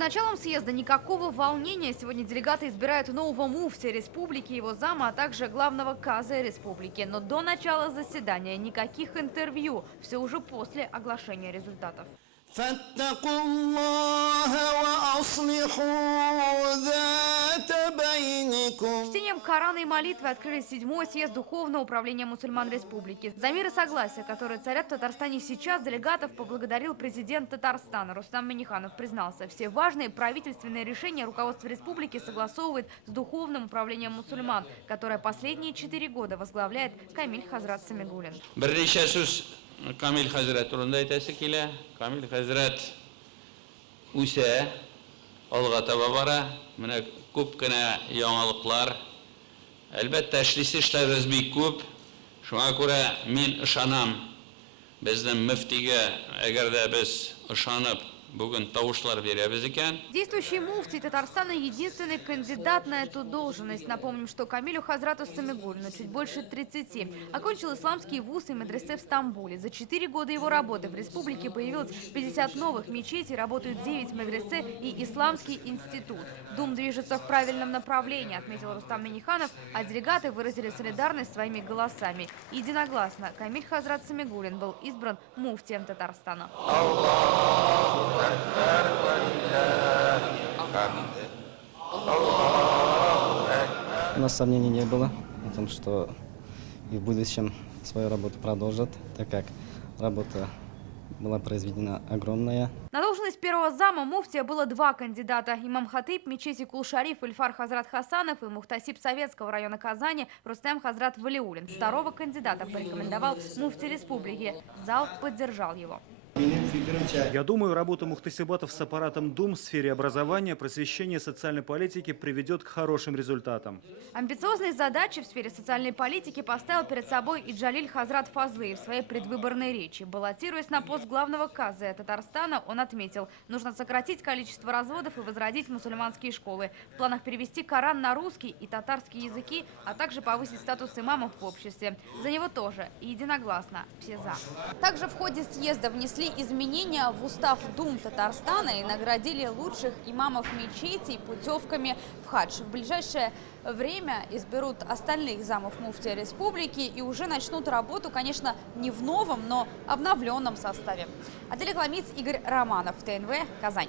началом съезда никакого волнения. Сегодня делегаты избирают нового муфти республики, его зама, а также главного казы республики. Но до начала заседания никаких интервью. Все уже после оглашения результатов. Чтением Корана и молитвы открыли 7-й съезд Духовного управления мусульман республики. За мир и согласие, которые царят в Татарстане сейчас, делегатов поблагодарил президент Татарстана. Рустам Минниханов признался, все важные правительственные решения руководство республики согласовывает с Духовным управлением мусульман, которое последние 4 года возглавляет Камиль Хазрат Самигуллин. Камиль Хазрат турында әйтәсе килә. Камиль Хазрат үсә, алга таба бара. Менә күп кенә яңалыклар. Әлбәттә, эшләребез бик күп. Шуңа күрә мин ышанам. Безнең мөфтигә, әгәр дә без ышанып Действующий муфти Татарстана единственный кандидат на эту должность. Напомним, что Камилю Хазрату Самигуллину чуть больше 30. Окончил исламские вузы и медресе в Стамбуле. За 4 года его работы в республике появилось 50 новых мечетей, работают 9 медресе и исламский институт. Дум движется в правильном направлении, отметил Рустам Минниханов, а делегаты выразили солидарность своими голосами. Единогласно Камиль Хазрат Самигуллин был избран муфтием Татарстана. У нас сомнений не было о том, что и в будущем свою работу продолжат, так как работа была произведена огромная. На должность первого зама муфтия было 2 кандидата. Имам Хатиб мечети Кул-Шариф Ильфар Хазрат Хасанов и мухтасиб Советского района Казани Рустем Хазрат Валиуллин. Второго кандидата порекомендовал муфти республики. Зал поддержал его. Я думаю, работа мухтасибатов с аппаратом Дум в сфере образования, просвещения и социальной политики приведет к хорошим результатам. Амбициозные задачи в сфере социальной политики поставил перед собой и Джалиль Хазрат Фазлы в своей предвыборной речи. Баллотируясь на пост главного казы Татарстана, он отметил, нужно сократить количество разводов и возродить мусульманские школы. В планах перевести Коран на русский и татарский языки, а также повысить статус имамов в обществе. За него тоже единогласно все за. Также в ходе съезда внесли изменения в устав Дум Татарстана и наградили лучших имамов мечетей путевками в хадж. В ближайшее время изберут остальных замов муфтия республики и уже начнут работу, конечно, не в новом, но обновленном составе. Адель Ламиц, Игорь Романов, ТНВ, Казань.